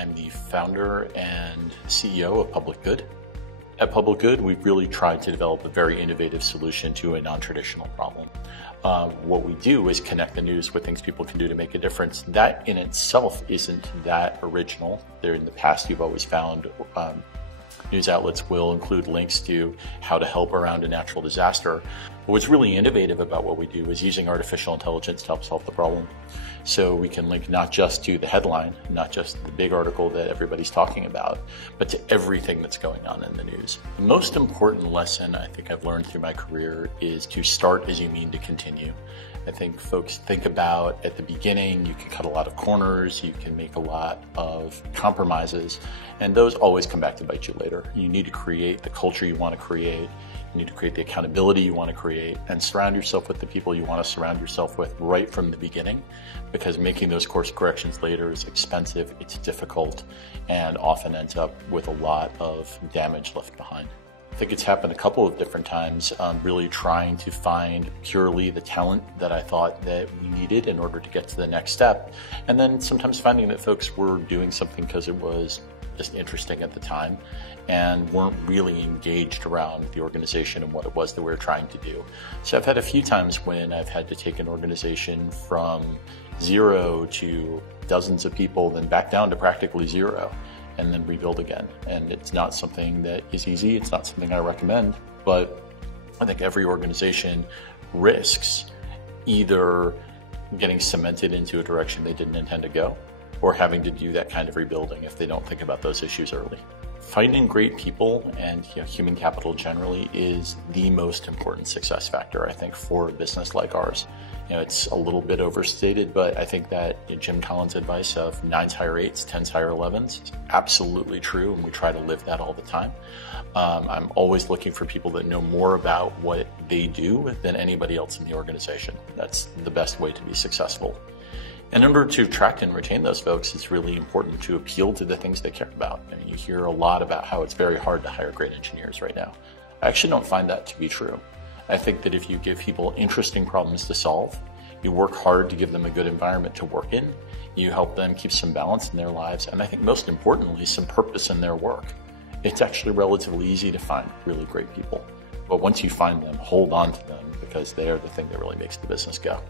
I'm the founder and CEO of Public Good. At Public Good, we've really tried to develop a very innovative solution to a non-traditional problem. What we do is connect the news with things people can do to make a difference. That in itself isn't that original. There in the past, you've always found news outlets will include links to how to help around a natural disaster. But what's really innovative about what we do is using artificial intelligence to help solve the problem. So we can link not just to the headline, not just the big article that everybody's talking about, but to everything that's going on in the news. The most important lesson I think I've learned through my career is to start as you mean to continue. I think folks think about at the beginning, you can cut a lot of corners, you can make a lot of compromises, and those always come back to bite you later. You need to create the culture you want to create. You need to create the accountability you want to create and surround yourself with the people you want to surround yourself with right from the beginning, because making those course corrections later is expensive, it's difficult, and often ends up with a lot of damage left behind. I think it's happened a couple of different times, really trying to find purely the talent that I thought that we needed in order to get to the next step. And then sometimes finding that folks were doing something because it was just interesting at the time and weren't really engaged around the organization and what it was that we were trying to do. So I've had a few times when I've had to take an organization from 0 to dozens of people, then back down to practically 0. And then rebuild again. And it's not something that is easy. It's not something I recommend, but I think every organization risks either getting cemented into a direction they didn't intend to go or having to do that kind of rebuilding if they don't think about those issues early. Finding great people and human capital generally is the most important success factor, I think, for a business like ours. It's a little bit overstated, but I think that Jim Collins' advice of 9s hire 8s, 10s hire 11s is absolutely true, and we try to live that all the time. I'm always looking for people that know more about what they do than anybody else in the organization. That's the best way to be successful. And in order to attract and retain those folks, it's really important to appeal to the things they care about. I mean, you hear a lot about how it's very hard to hire great engineers right now. I actually don't find that to be true. I think that if you give people interesting problems to solve, you work hard to give them a good environment to work in, you help them keep some balance in their lives, and I think most importantly, some purpose in their work. It's actually relatively easy to find really great people. But once you find them, hold on to them because they are the thing that really makes the business go.